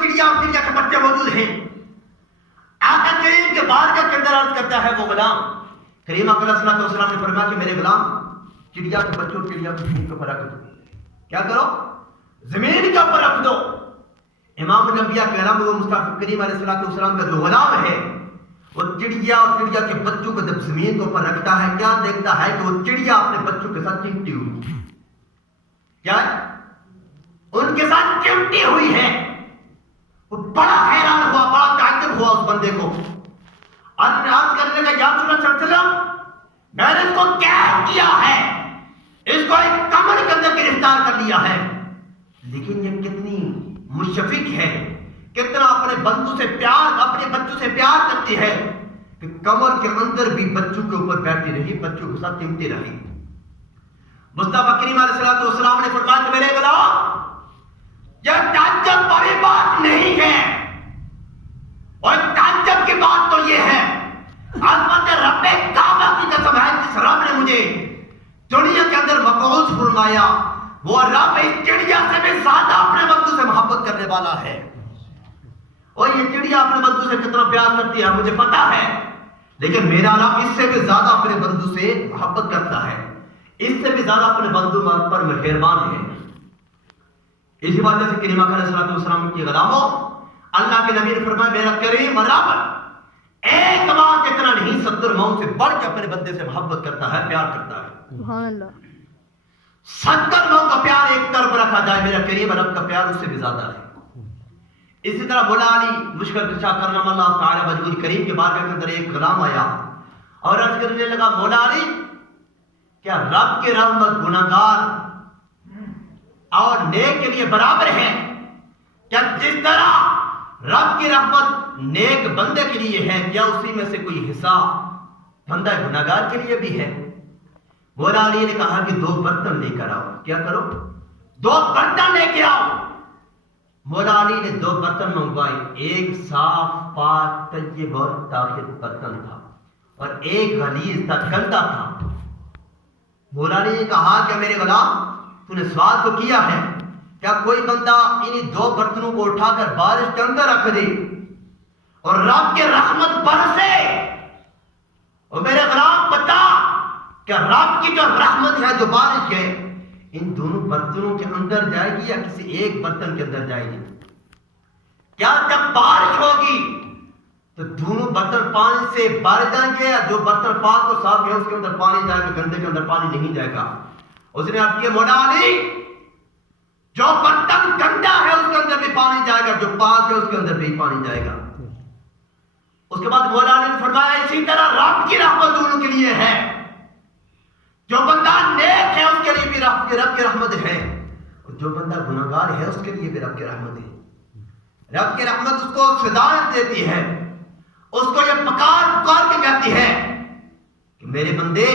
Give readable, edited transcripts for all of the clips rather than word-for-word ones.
چڑیا اور چڑیا کے بچے موجود ہیں. آقا کریم کے بارگاہ کے اندر عرض کرتا ہے وہ غلام. کریم آقا علیہ الصلوۃ والسلام نے فرمایا کہ میرے غلام چڑیا کے بچوں چڑیا کو زمین کے اوپر رکھ دو. کیا کرو؟ زمین کے اوپر رکھ دو. امام الانبیاء کے غلام وہ مصطفی کریم علیہ الصلوۃ والسلام کا جو غلام ہے وہ چڑیا اور چڑیا کے بچوں کو جب زمین کے اوپر رکھتا ہے کیا دیکھتا ہے کہ وہ چڑیا اپنے بچوں کے ساتھ چمٹی ہوئی. کیا ہے؟ ان کے ساتھ چمٹی ہوئی ہے. وہ بڑا حیران ہوا, بڑا تعجب ہوا اس بندے کو. عرض کرنے کا یا رسول اللہ صلی اللہ علیہ وسلم میں نے اس کو قید کیا ہے, اس کو ایک کمر کے اندر گرفتار کر لیا ہے, لیکن یہ کتنی مشفق ہے, کتنا اپنے بندوں سے پیار, اپنے بچوں سے پیار کرتی ہے کہ کمر کے اندر بھی بچوں کے اوپر بیٹھی رہی, بچوں کے ساتھ چمٹی رہی. مصطفیٰ کریم علیہ الصلوۃ والسلام نے فرمایا کہ میرے غلام یہ تعجب والی بات نہیں ہے, اور تعجب کی بات تو یہ ہے عظمت رب کعبہ کی قسم ہے جس رب نے مجھے دنیا کے اندر مبعوث فرمایا, وہ رب اس چڑیا سے بھی زیادہ اپنے بندوں سے محبت کرنے والا ہے. اور یہ چڑیا اپنے بندوں سے کتنا پیار کرتی ہے مجھے پتا ہے, لیکن میرا رب اس سے بھی زیادہ اپنے بندوں سے محبت کرتا ہے, اس سے بھی زیادہ اپنے بندوں پر مہربان ہے. اسی وجہ سے کریم علیہ الصلوۃ والسلام کی غلاموں اللہ کے نبی نے فرمایا میرا کریم رب ایک ماں جتنا نہیں 70 ماؤں سے بڑھ کے اپنے بندے سے محبت کرتا ہے, پیار کرتا ہے. سبحان اللہ. 70 ماؤں کا پیار ایک طرف رکھا جائے, میرا کریم رب کا پیار اس سے بھی زیادہ ہے. اسی طرح مولا علی مشکل کشا کرنا اللہ تعالی وجود کریم کے بارگاہ کے اندر ایک غلام آیا اور عرض کرنے لگا مولا علی کیا رب کی رحمت گناہگار اور نیک کے لیے برابر ہے؟ کیا جس طرح رب کی رحمت نیک بندے کے لیے ہے کیا اسی میں سے کوئی حصہ بندہ گناہگار کے لیے بھی ہے؟ مولا علی نے کہا کہ 2 برتن لے کر آؤ. کیا کرو؟ 2 برتن لے کے آؤ. مولا علی نے 2 برتن منگوائے, ایک صاف پاک طیب اور طاہر برتن تھا اور ایک غلیظ تھا, گندا تھا. مولا علی نے کہا کہ میرے غلام تو نے سوال تو کیا ہے, کیا کوئی بندہ انہی 2 برتنوں کو اٹھا کر بارش کے اندر رکھ دے اور رب کے رحمت برسے؟ اور میرے غلام بتا کہ رب کی جو رحمت ہے جو بارش ہے ان دونوں برتنوں کے اندر جائے گی یا کسی ایک برتن کے اندر جائے گی؟ کیا جب بارش ہوگی تو دونوں برتن پانی سے بھر جائیں گے یا جو برتن پاک اور صاف ہے اس کے اندر پانی جائے گا, گندے کے اندر پانی نہیں جائے گا؟ اس نے آپ کیا مولا علی جو برتن گندا ہے اس کے اندر بھی پانی جائے گا, جو پاک ہے اس کے اندر بھی پانی جائے گا. اس کے بعد مولا علی نے فرمایا اسی طرح رب کی رحمت دونوں کے لیے ہے, جو بندہ نیک ہے اس کے لیے بھی رب کی رحمت ہے, اور جو بندہ گناہگار ہے اس کے لیے بھی رب کی رحمت ہے. رب کی رحمت اس کو ہدایت دیتی ہے, اس کو یہ پکار کے کہتی ہے کہ میرے بندے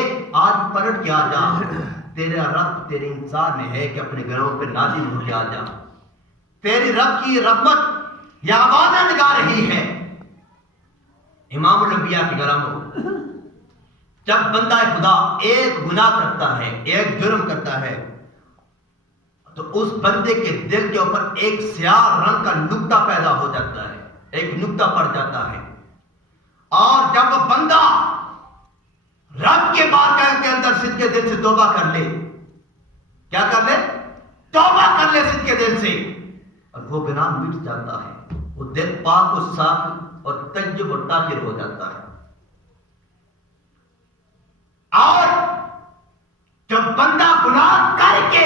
آج پلٹ کے آ جا, تیرا رب تیرے انتظار میں ہے کہ اپنے گھروں پہ نازل ہو کے آ جا, تیری رب کی رحمت یہ آوازیں لگا رہی ہے. امام الانبیاء کی غلاموں جب بندہ خدا ایک گناہ کرتا ہے, ایک جرم کرتا ہے, تو اس بندے کے دل کے اوپر ایک سیاہ رنگ کا نقطہ پیدا ہو جاتا ہے, ایک نقطہ پڑ جاتا ہے. اور جب وہ بندہ رب کے بارگاہ کے اندر صدقے دل سے توبہ کر لے, کیا کر لے؟ توبہ کر لے صدقے دل سے, اور وہ گناہ مٹ جاتا ہے, وہ دل پاک و صاف اور طیب اور طاہر ہو جاتا ہے. اور جب بندہ گناہ کر کے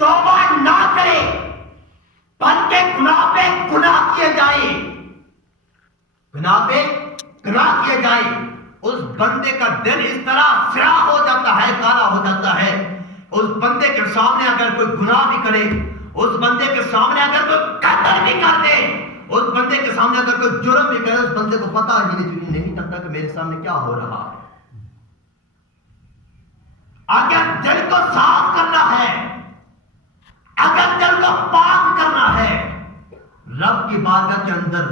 توبہ نہ کرے بلکہ گناہ پہ گناہ کیے جائے, گناہ پہ گناہ کیے جائے, اس بندے کا دل اس طرح سیاہ ہو جاتا ہے, کالا ہو جاتا ہے. اس بندے کے سامنے اگر کوئی گناہ بھی کرے, اس بندے کے سامنے اگر کوئی قتل بھی کر دے, اس بندے کے سامنے اگر کوئی جرم بھی کرے, اس بندے کو پتہ ہی نہیں لگتا کہ میرے سامنے کیا ہو رہا ہے. اگر دل کو صاف کرنا ہے, اگر دل کو پاک کرنا ہے, رب کی بارگاہ کے اندر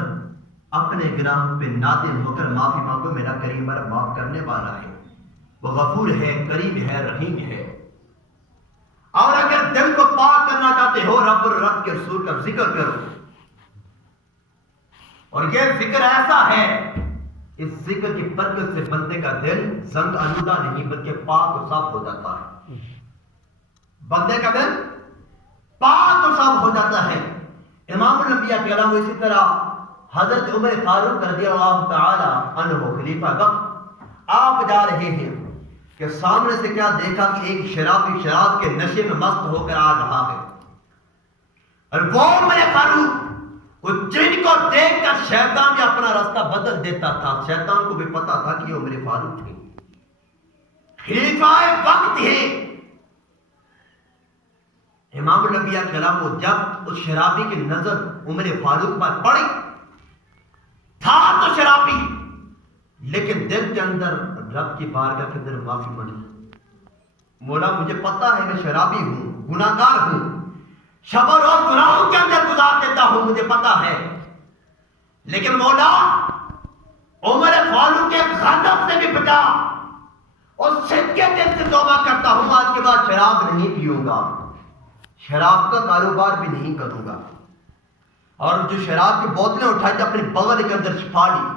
اپنے گناہوں پہ نادم ہو کر معافی مانگو, میرا کریم رب معاف کرنے والا ہے, وہ غفور ہے, کریم ہے, رحیم ہے. اور اگر دل کو پاک کرنا چاہتے ہو رب اور رب کے رسول کا ذکر کرو. اور یہ ذکر ایسا ہے، اس ذکر کی برکت سے بندے کا دل زنگ آلودہ نہیں بلکہ پاک و صاف ہو جاتا ہے. بندے کا دل پاک و صاف ہو جاتا ہے. امام الانبیاء کے علاوہ اسی طرح حضرت عمر فاروق رضی اللہ تعالی عنہ خلیفہ وقت آپ جا رہے ہیں کہ سامنے سے کیا دیکھا کہ ایک شرابی شراب کے نشے میں مست ہو کر آ رہا ہے. اور وہ عمر فاروق وہ جن کو دیکھ کر شیطان بھی اپنا راستہ بدل دیتا تھا. شیطان کو بھی پتا تھا کہ یہ عمر فاروق تھے، خلیفہ وقت ہے. امام الانبیاء کے علاوہ جب اس شرابی کی نظر عمر فاروق پر پڑی، تھا تو شرابی لیکن دل کے اندر رب کی بارگاہ کے اندر معافی مانگی. مولا مجھے پتا ہے میں شرابی ہوں، گناہ گار ہوں، شب و روز گناہوں کے اندر گزار دیتا ہوں، مجھے پتا ہے، لیکن مولا عمر فاروق کے غضب سے بھی بچا اور صدقے دل سے توبہ کرتا ہوں، آج کے بعد شراب نہیں پیوں گا، شراب کا کاروبار بھی نہیں کروں گا. اور جو شراب کی بوتلیں اٹھائی تھی اپنے بغل کے اندر چھپا لی.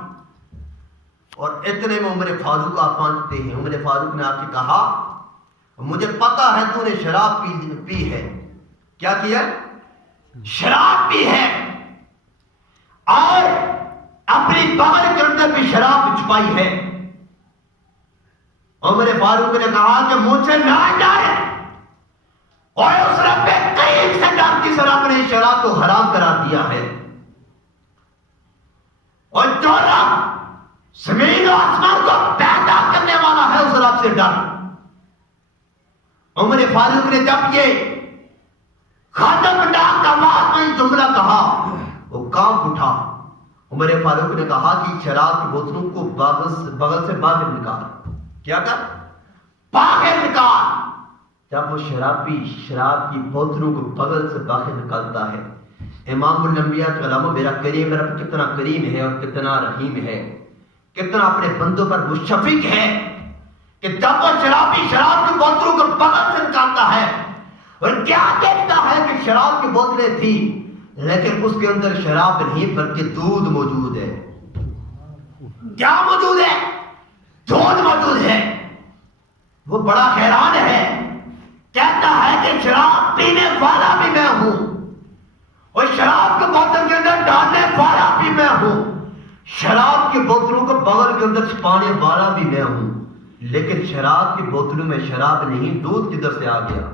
اور اتنے میں عمر فاروق آپ پہنچتے ہیں. عمر فاروق نے آ کے کہا مجھے پتا ہے تو نے شراب پی ہے. کیا کیا؟ شراب پی ہے، اور اپنی بغل کے اندر بھی شراب چھپائی ہے. عمر فاروق نے کہا کہ مجھ سے نہ ڈر، اور اس رب کریم سے ڈر جس رب نے شراب کو حرام قرار دیا ہے. اور جو رب زمین و آسمان کو پیدا کرنے والا ہے اس رب سے ڈر. عمر فاروق نے جب یہ خاتمناک آواز میں جملہ کہا وہ کانپ اٹھا. عمر فاروق نے کہا کہ شراب کی بوتلوں کو بغل سے باہر نکال. کیا کر؟ باہر نکال. جب وہ شرابی شراب کی بوتلوں کو بغل سے باہر نکالتا ہے، امام الانبیاء کے علامہ میرا کریم رب کتنا کریم ہے اور کتنا رحیم ہے، کتنا اپنے بندوں پر مشفق ہے کہ جب وہ شرابی شراب کی بوتلوں کو بغل سے نکالتا ہے اور کیا دیکھتا ہے کہ شراب کی بوتلیں تھی لیکن اس کے اندر شراب نہیں بلکہ دودھ موجود ہے. کیا موجود ہے؟ دودھ موجود ہے. وہ بڑا حیران ہے، کہتا ہے کہ شراب پینے والا بھی میں ہوں اور شراب کے بوتل کے اندر ڈالنے والا بھی میں ہوں، شراب کی بوتلوں کو بغل کے اندر چھپانے والا بھی میں ہوں، لیکن شراب کی بوتلوں میں شراب نہیں، دودھ کدھر سے آ گیا؟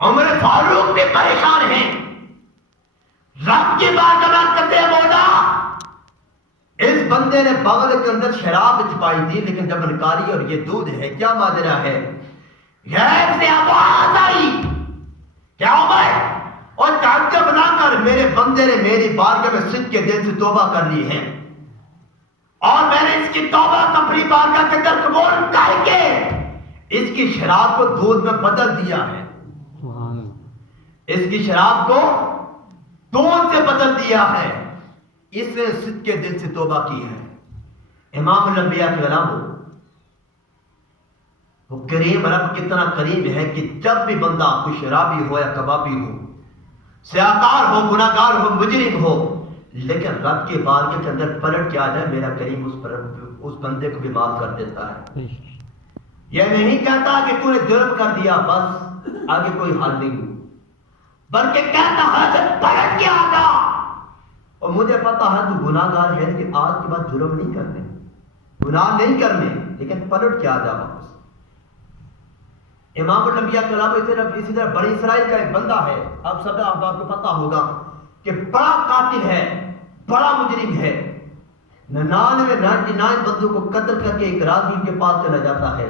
عمر فاروق بھی پریشان ہیں. رب کی بات کرتے ہیں مولا اس بندے نے بغل کے اندر شراب چھپائی تھی لیکن جب نکالی اور یہ دودھ ہے، کیا ماجرا ہے؟ غیب سے آواز آئی کیا عمر، اور تعجب نہ کر، میرے بندے نے میری بارگاہ میں صدق کے دل سے توبہ کر لی ہے اور میں نے اس کی توبہ اپنی بارگاہ کے اندر قبول کر کے اس کی شراب کو دودھ میں بدل دیا ہے. اس کی شراب کو دودھ سے بدل دیا ہے، اس نے صدق کے دل سے توبہ کی ہے. امام الانبیاء کے علاوہ وہ کریم رب کتنا کریم ہے کہ جب بھی بندہ کوئی شرابی ہو یا کبابی ہو، سیاکار ہو، گناہ گار ہو، مجرم ہو، لیکن رب کے بارگاہ کے اندر پلٹ کے آ جائے، میرا کریم اس بندے کو بھی معاف کر دیتا ہے. یہ نہیں کہتا کہ تو نے جرم کر دیا بس آگے کوئی حل نہیں، بلکہ کہتا ہے کہ پلٹ کے آ جا، اور مجھے پتا ہے تو گناہ گار ہے لیکن آج کے بعد جرم نہیں کرنے، گناہ نہیں کرنے، لیکن پلٹ کے آ جا واپس. امام الانبیاء کے علاوہ اسی طرح بنی اسرائیل کا ایک بندہ ہے، اب سب احباب کو پتا ہوگا کہ بڑا قاتل ہے، بڑا مجرم ہے، 99 بندوں کو قتل کر کے ایک راضی کے پاس چلا جاتا ہے،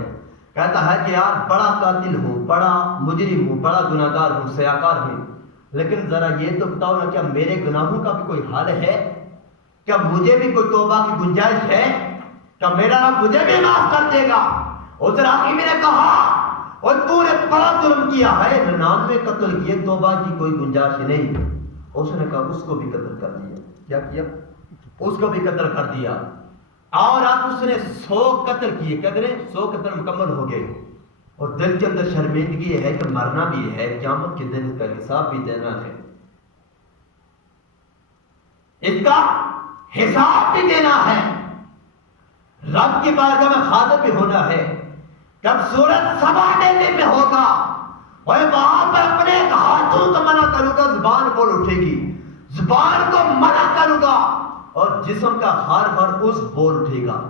کہتا ہے کہ یار بڑا قاتل ہوں، بڑا مجرم ہوں، بڑا گناہ گار ہوں، سیاکار ہوں، لیکن ذرا یہ تو بتاؤ نا کیا میرے گناہوں کا بھی کوئی حل ہے؟ کیا مجھے بھی کوئی توبہ کی گنجائش ہے؟ کیا میرا رب مجھے بھی معاف کر دے گا؟ اس راہی میں نے کہا اور تو نے بڑا ظلم کیا ہے، 99 قتل کیے، توبہ کی کوئی گنجائش نہیں. اس نے کہا اس کو بھی قتل کر دیا. کیا کیا؟ اس کو بھی قتل کر دیا. اور اب اس نے 100 قتل کیے، کتنے 100 قتل مکمل ہو گئے. اور دل کے اندر شرمندگی یہ ہے کہ مرنا بھی ہے، قیامت کے دن اس کا حساب بھی دینا ہے، اس کا حساب بھی دینا ہے، رب کی بارگاہ میں حاضر بھی ہونا ہے۔ جب سورج سوا دینے میں ہوگا اور وہاں پر اپنے ہاتھوں کو منع کروں گا، زبان بول اٹھے گی، زبان کو منع کروں گا اور جسم کا ہر عضو بول اٹھے گا۔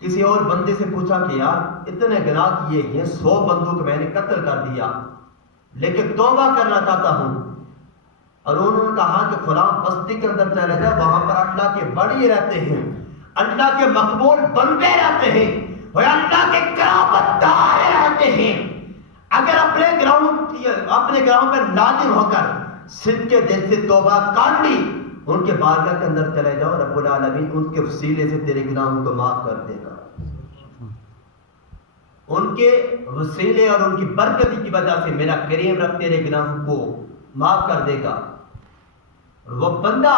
کسی اور بندے سے پوچھا کہ یار اتنے گناہ کیے ہیں، 100 بندوں کو میں نے قتل کر دیا لیکن توبہ کرنا چاہتا ہوں، اور انہوں نے کہا کہ فلاں بستی کے اندر چلے جا، وہاں پر اللہ کے ولی رہتے ہیں، اللہ کے مقبول بندے رہتے ہیں اور اللہ کے قرابت دار رہتے ہیں۔ اگر اپنے گراؤں پر نادم ہو کر صدق کے دل سے توبہ کر لی، ان کے بارگاہ کے اندر چلے جاؤ، رب العالمین ان کے وسیلے سے تیرے گناہوں کو معاف کر دے گا، ان کے وسیلے اور ان کی برکت کی وجہ سے میرا کریم رب تیرے گناہوں کو معاف کر دے گا۔ وہ بندہ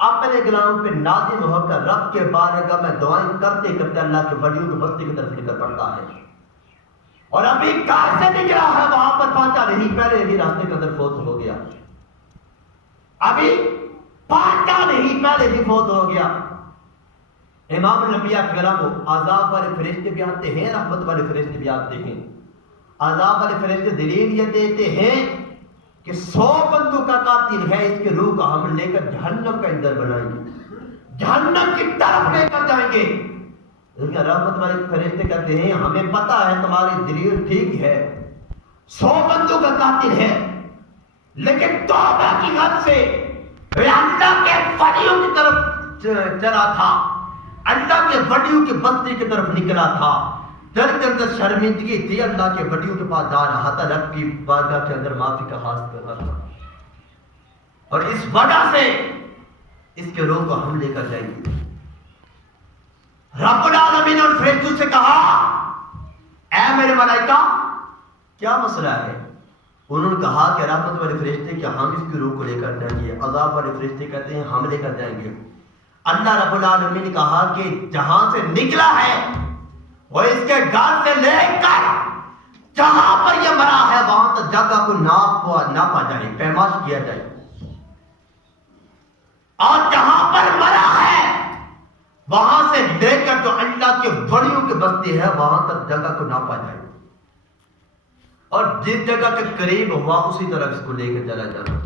اپنے گناہوں پہ نادم ہو کر رب کے بارگاہ میں دعائیں کرتے کرتے اللہ کے ولیوں کی بستی کی طرف نکل پڑتا ہے، اور ابھی کہاں سے نکلا ہے وہاں پر پہنچا نہیں، پہلے ہی راستے کے اندر فوت ہو گیا، ابھی پہنچا نہیں پہلے ہی فوت ہو گیا۔ امام الانبیاء کرام کو عذاب والے فرشتے بھی آتے ہیں، رحمت والے فرشتے بھی آتے ہیں۔ عذاب والے فرشتے دلیل یہ دیتے ہیں کہ 100 بندوں کا قاتل ہے، اس کے روح کو ہم لے کر جہنم کا اندر بنائیں گے، جہنم کی طرف لے کر جائیں گے۔ لیکن رحمت والے فرشتے کہتے ہیں ہمیں پتا ہے تمہاری دلیل ٹھیک ہے، 100 بندوں کا قاتل ہے، لیکن توبہ کی حد سے اللہ کے ولیوں کی طرف چلا تھا، اللہ کے ولیوں کی بستی کی طرف نکلا تھا، دل کے اندر شرمندگی تھی، اللہ کے ولیوں کے پاس جا رہا تھا، رب کی بارگاہ کے اندر معافی کا حاصل کر رہا تھا، اور اس وجہ سے اس کے روح کو ہم لے کر جائیں گے۔ رب العالمین اور فرشتوں سے کہا اے میرے ملائکہ کیا مسئلہ ہے؟ انہوں نے کہا کہ رحمت والے فرشتے کہ ہم اس کی روح کو لے کر جائیں گے، عذاب والے فرشتے کہتے ہیں ہم لے کر جائیں گے۔ اللہ رب العالمین نے کہا کہ جہاں سے نکلا ہے وہ اس کے گھر سے لے کر جہاں پر یہ مرا ہے وہاں تک جگہ کو ناپا جائے، پیماش کیا جائے، اور جہاں پر مرا ہے وہاں سے لے کر جو اللہ کے ولیوں کی بستی ہے وہاں تک جگہ کو ناپا جائے، اور جس جگہ کے قریب ہوا اسی طرف اس کو لے کر چلا جانا۔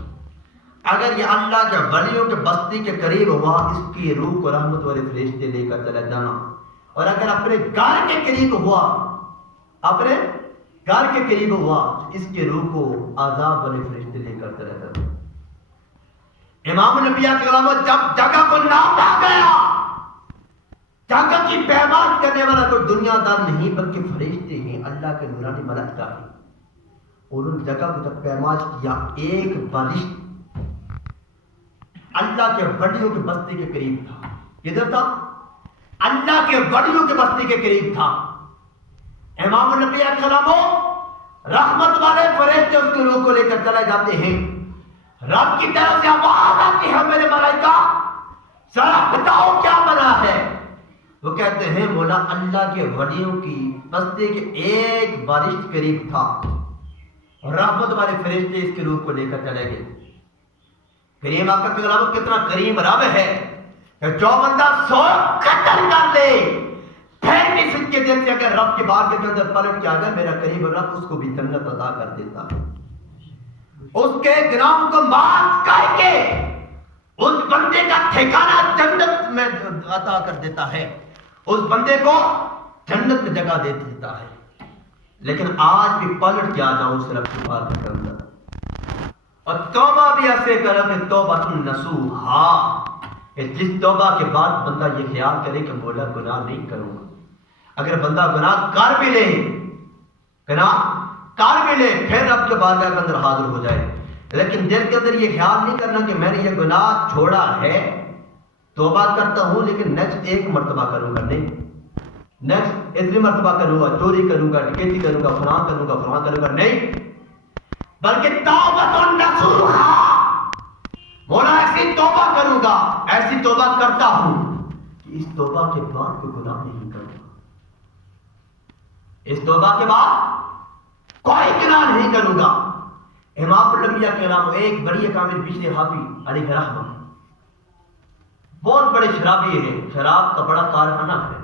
اگر یہ اللہ کے ولیوں کے بستی کے قریب ہوا اس کی روح کو رحمت والے فرشتے لے کر چلا جانا، اور اگر اپنے گھر کے قریب ہوا، اپنے گھر کے قریب ہوا اس کے روح کو عذاب والے فرشتے لے کر چلا جانا۔ امام الانبیاء کرام جب جگہ کو ناپا گیا، جگہ کی پیمائش کرنے والا کوئی دنیا دار نہیں بلکہ فرشتے ہیں، اللہ کے نورانی ملائکہ ہیں، انہوں نے جگہ کو جب پیمائش کیا ایک بالشت اللہ کے ولیوں کی بستی کے قریب تھا، کدھر تھا؟ اللہ کے ولیوں کی بستی کے قریب تھا۔ امام الانبیاء کرام رحمت والے فرشتے اس کے روح کو لے کر چلے جاتے ہیں، رب کی طرف سے آواز آتی ہے میرے ملائکہ ذرا بتاؤ کیا بنا ہے؟ وہ کہتے ہیں مولا اللہ کے ولیوں کی بستی کے ایک بالشت قریب تھا، اور رحمت والے فرشتے اس کے روح کو لے کر چلے گئے۔ کریم آقا کے علاوہ کتنا کریم رب ہے کہ جو بندہ 100 قتل کر لے پھر بھی سن کے دل سے اگر رب کے بارگاہ کے اندر پلٹ کے آ جائے میرا کریم رب اس کو بھی جنت عطا کر دیتا ہے، اس کے گناہوں کو معاف کر کے اس بندے کا ٹھکانہ جنت میں عطا کر دیتا ہے، اس بندے کو جنت میں جگہ دے دیتا ہے۔ لیکن آج بھی پلٹ کے آ جاؤ اس رب کی بارگاہ کے اندر اور توبہ بھی ایسے کرو کہ توبہ نصوحا، کہ جس توبہ کے بعد بندہ یہ خیال کرے کہ مولا گناہ نہیں کروں گا۔ اگر بندہ گناہ کر بھی لے پھر رب کے بارگاہ کے اندر حاضر ہو جائے، لیکن دل کے اندر یہ خیال نہیں کرنا کہ میں نے یہ گناہ چھوڑا ہے، توبہ کرتا ہوں لیکن نیکسٹ ایک مرتبہ کروں گا، نہیں، نیکسٹ اتنی مرتبہ کروں گا، چوری کروں گا، ڈکیتی کروں گا، فلاں کروں گا، نہیں، بلکہ توبہ نصوحا، مولا ایسی توبہ کروں گا، ایسی توبہ کرتا ہوں کہ اس توبہ کے بعد کوئی گناہ نہیں کروں گا۔ اس توبہ کے بعد کوئی گناہ نہیں کروں گا۔ امام الانبیاء کے نام ایک بڑی کامل بشر حافظ علیہ رحمہ بہت بڑے شرابی ہیں، شراب کا بڑا کارخانہ ہے،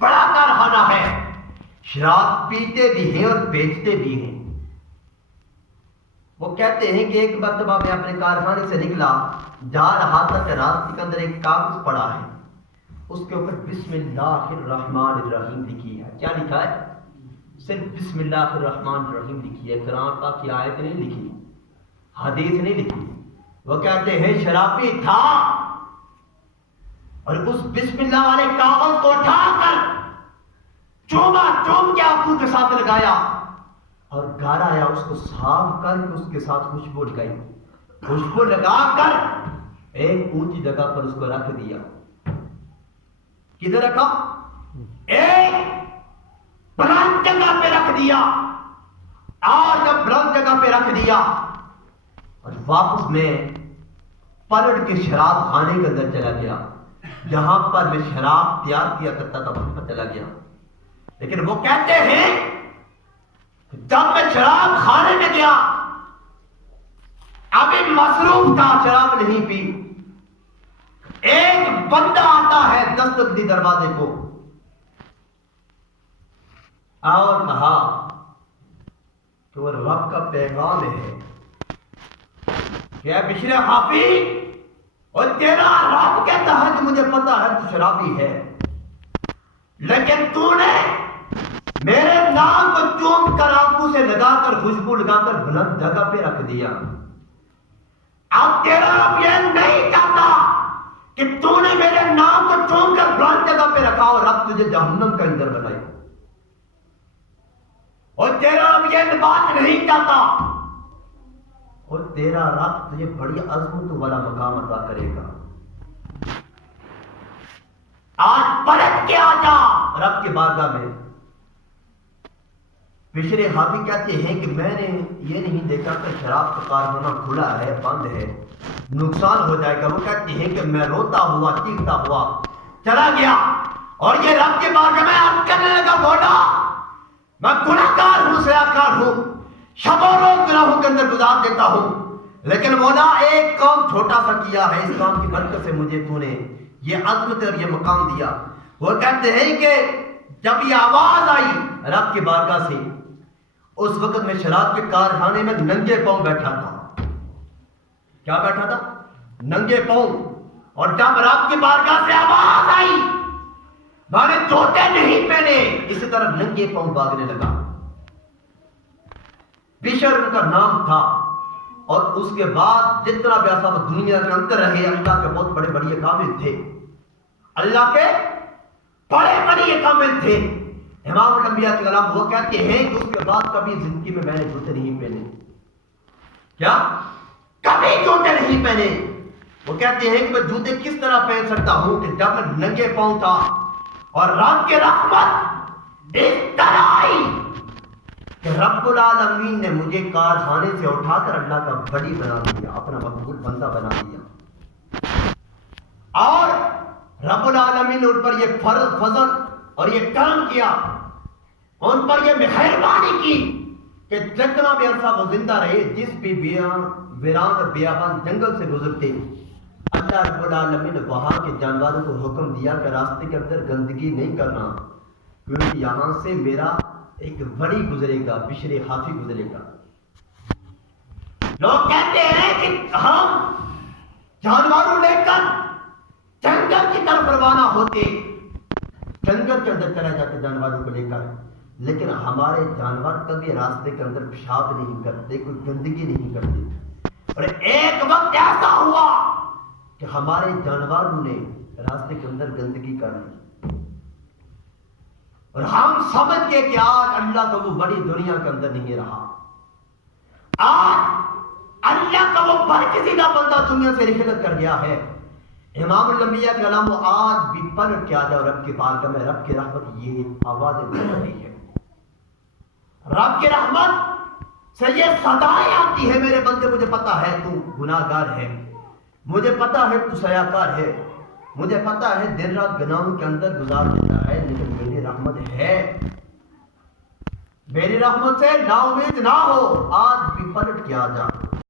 بڑا کارخانہ ہے، شراب پیتے بھی ہیں اور بیچتے بھی ہیں۔ وہ کہتے ہیں کہ ایک مرتبہ میں اپنے کارخانے سے نکلا، جا رہا تھا کہ راستے کے اندر ایک کاغذ پڑا ہے، اس کے اوپر بسم اللہ الرحمن الرحیم لکھی ہے۔ کیا لکھا ہے؟ صرف بسم اللہ الرحمن الرحیم لکھی ہے، قرآن پاک کی آیت نہیں لکھی، حدیث نہیں لکھی۔ وہ کہتے ہیں شرابی تھا اور اس بسم اللہ والے کاغذ کو اٹھا کر چوم کے آنکھوں کے ساتھ لگایا اور گارا آیا، اس کو صاف کر کے اس کے ساتھ خوشبو لگائی، خوشبو لگا کر ایک اونچی جگہ پر اس کو رکھ دیا۔ کدھر رکھا؟ ایک بلند جگہ پہ رکھ دیا، اور جب بلند جگہ پہ رکھ دیا اور واپس میں پلٹ کے شراب خانے کے اندر چلا گیا، جہاں پر میں شراب تیار کیا کرتا تھا وہاں پر چلا گیا۔ لیکن وہ کہتے ہیں جب میں شراب خانے میں گیا، ابھی مصروف تھا، شراب نہیں پی، ایک بندہ آتا ہے دستک دی دروازے کو اور کہا کہ وہ رب کا پیغام ہے کہ بشر حافظ، اور تیرا رب کے تحت مجھے پتا ہے تو شرابی ہے، لیکن تو نے میرے نام کو چوم کر آنکھوں سے لگا کر خوشبو لگا کر بلند جگہ پہ رکھ دیا۔ اب تیرا رب یہ نہیں چاہتا کہ تو نے میرے نام کو چوم کر بلند جگہ پہ رکھا اور رب تجھے جہنم کا اندر بنائی، اور تیرا رب یہ بات نہیں چاہتا، اور تیرا رب تجھے بڑی عظمت والا مقام عطا کرے گا۔ آج پلٹ کے آ جا رب کے بارگاہ میں۔ بشر حافظ کہتے ہیں کہ میں نے یہ نہیں دیکھا کہ شراب کا کارخانہ کھلا ہے، بند ہے، نقصان ہو جائے گا۔ وہ کہتے ہیں کہ میں روتا ہوا چیختا ہوا چلا گیا اور یہ رب کے بارگاہ میں عرض کرنے لگا، مولا میں گناہگار ہوں، سیاکار ہوں، شب و روز گناہوں کے اندر گزار دیتا ہوں، لیکن مولا ایک کام چھوٹا سا کیا ہے، اس کام کی برکت سے مجھے تو نے یہ عظمت اور یہ مقام دیا۔ وہ کہتے ہیں کہ جب یہ آواز آئی رب کے بارگاہ سے، اس وقت میں شراب کے کارخانے میں ننگے پاؤں بیٹھا تھا۔ کیا بیٹھا تھا؟ ننگے پاؤں۔ اور جب رب کی بارگاہ سے آواز آئی، میں نے جوتے نہیں پہنے، اسی طرح ننگے پاؤں بھاگنے لگا۔ بشر ان کا نام تھا، اور اس کے بعد جتنا بھی عرصہ وہ دنیا کے اندر رہے، اللہ کے بہت بڑے بڑے کامل تھے، اللہ کے بڑے بڑے کامل تھے۔ امام الانبیاء کے کلام وہ کہتے ہیں کہ اس کے بعد کبھی زندگی میں نے جوتے نہیں پہنے۔ کیا؟ کبھی جوتے نہیں پہنے۔ وہ کہتے ہیں کہ میں جوتے کس طرح پہن سکتا ہوں کہ جب میں ننگے پاؤں تھا اور رب کی رحمت اس طرح آئی کہ رب العالمین نے مجھے کارخانے سے اٹھا کر اللہ کا بڑی بنا دیا، اپنا مقبول بندہ بنا دیا، اور رب العالمین نے ان پر یہ فضل اور یہ کرم کیا، ان پر یہ مہربانی کی کہ جتنا بھی عرصہ وہ زندہ رہے، جس بھی ویران اور بیابان جنگل سے گزرتے، اللہ رب العالمین نے وہاں کے جانوروں کو حکم دیا کہ راستے کے اندر گندگی نہیں کرنا، کیونکہ یہاں سے میرا ایک ولی گزرے گا، بشر حافظ گزرے گا۔ لوگ کہتے ہیں کہ ہم جانوروں لے کر جنگل کی طرف روانہ ہوتے، جنگل کے اندر چلے جاتے جانوروں کو لے کر، لیکن ہمارے جانور کبھی راستے کے اندر پیشاب نہیں کرتے، کوئی گندگی نہیں کرتے۔ اور ایک وقت ایسا ہوا کہ ہمارے جانوروں نے راستے کے اندر گندگی کر لی، اور ہم سمجھ گئے کہ آج اللہ کا وہ بڑی دنیا کے اندر نہیں رہا، آج اللہ کا وہ برگزیدہ بندہ دنیا سے رحلت کر گیا ہے۔ امام الانبیاء کے کلام وہ آج بھی پلٹ کے آ جاؤ رب کے بارگاہ میں، رب کی رحمت یہ آوازیں دے رہی ہے، رب کی رحمت سے یہ صدائیں آتی ہے، میرے بندے مجھے پتا ہے تو گناہگار ہے، مجھے پتا ہے تو سیاکار ہے، مجھے پتا ہے دن رات گناہوں کے اندر گزار دیتا ہے، لیکن میری رحمت ہے. میری رحمت سے نا امید نہ ہو, آج بھی پلٹ کے آ جا.